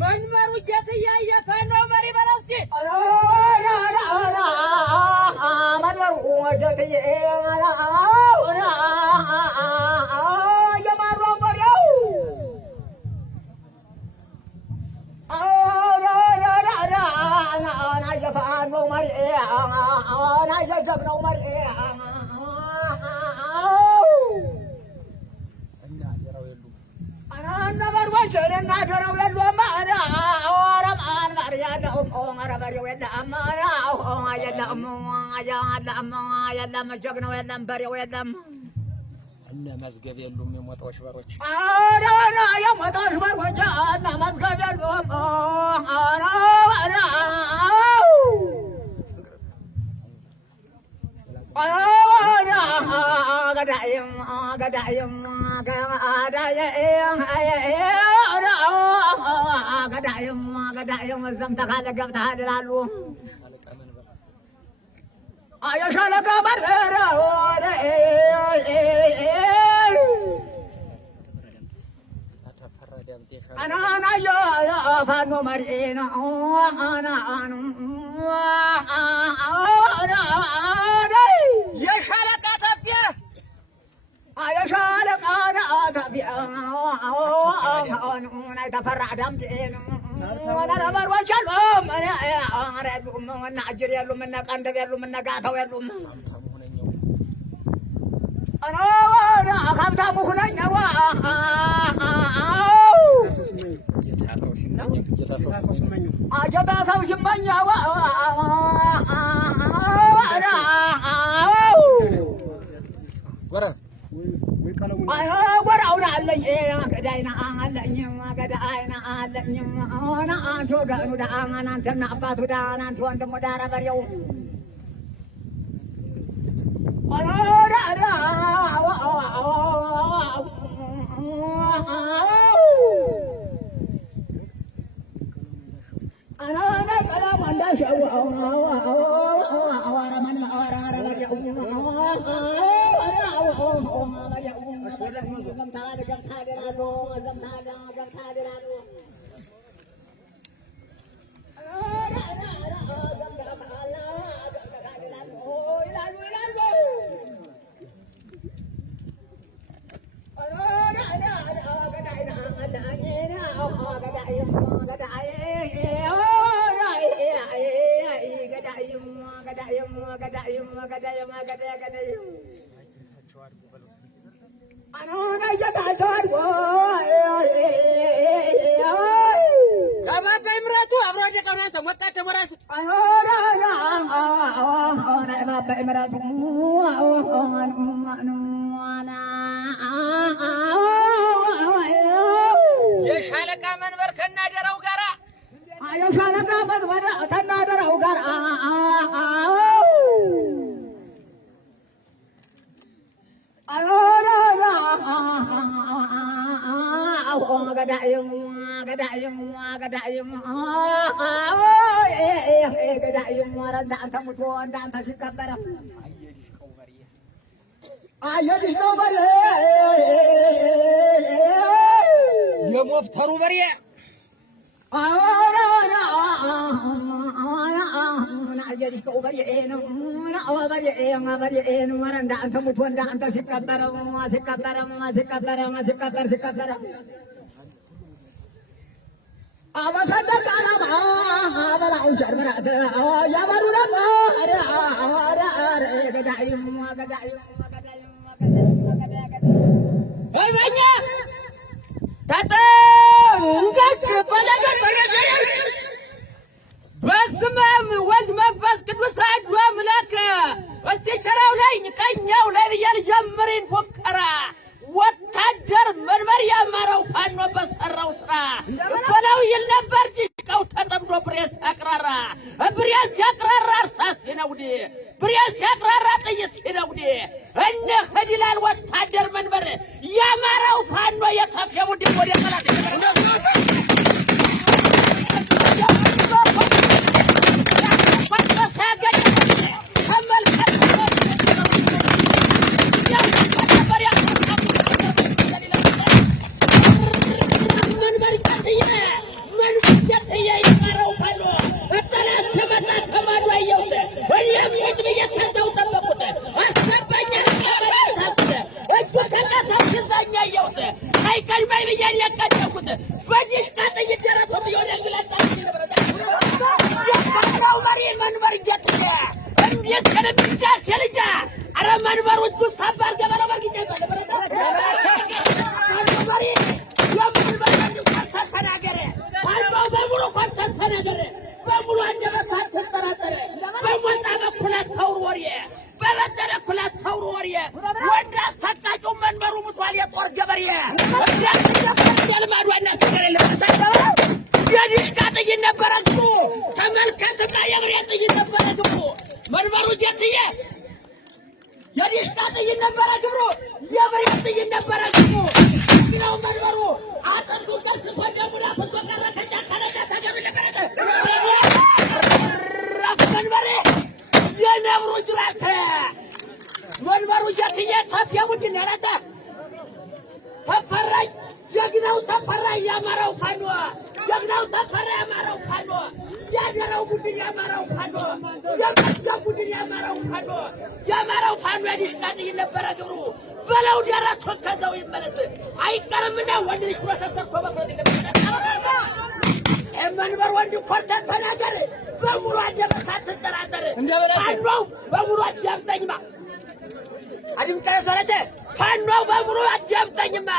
መንመሩ እየተያየ ፈነው መሪ በለስቲ መንመሩ ጀግናው የለም በሬው የለም እነ መዝገብ የሉም የሞጣዎች በሮች አና የሞጣዎች በሮች እና መዝገብ የሉም ገዳይም ዘምተካለ ገብተሃል ይላሉ አየሻለቃ በርበረ አናናዮ ፋኖ መሪና የሻለቃ ተፊያ አየሻለቃ ተፊያ ተፈራ ዳምጤ በሮች የሉም እና አጅር የሉም እና ቀንደብ የሉም እና ጋታው የሉም ሀብታሙ ሁነኛው ጌታ ሰው ሲመኛው ወራውን አለኝ ገዳይና አለኝ ገዳይና አለኝ አንተ ወገኑ ዳና አንተና አባቱ ዳና አንተ ወንድሙ ዳራ በሬው የሻለቃ መንበር ከናደረው ጋራ የሻለቃ መንበር ከናደረው ጋራ ገዳይ የሞፍተሩ በሬ በስመ አብ ወልድ መንፈስ ቅዱስ አሐዱ አምላክ። እስቲ ሸራው ላይ ቀኛው ላይ ብዬ ልጀምር ፎከራ ወታደር መንበር ያማረው ፋኖ በሰራው ስራ በላው ይል ነበር ዲሽቃው ተጠምዶ ብሬን ሲያቅራራ ብሬን ሲያቅራራ እርሳስ ሲነውድ ብሬን ሲያቅራራ ጥይት ሲነውድ እነ ኸዲላል ወታደር መንበር ያማረው ፋኖ የከፈው ቡድን ወደ ጠላት ጀግናው ተፈራ ያማራው ፋኖ ጀግናው ተፈራ ያማራው ፋኖ ያደረው ቡድን ያማራው ፋኖ ያማራው ቡድን ያማራው ፋኖ ያማራው ፋኖ ያዲሽቃጥ ይነበረ ግብሩ በለው ደረቶ ከዛው ይመለስ አይቀርምና ወንድ ልጅ ተሰርቶ በፍረት ይነበረ መንበር ወንድ ኮርተ ተናገር በሙሉ አደበታ ተጠራጠር ፋኖ በሙሉ አዳምጠኝማ አድምጠ ሰረተ ፋኖ በሙሉ አዳምጠኝማ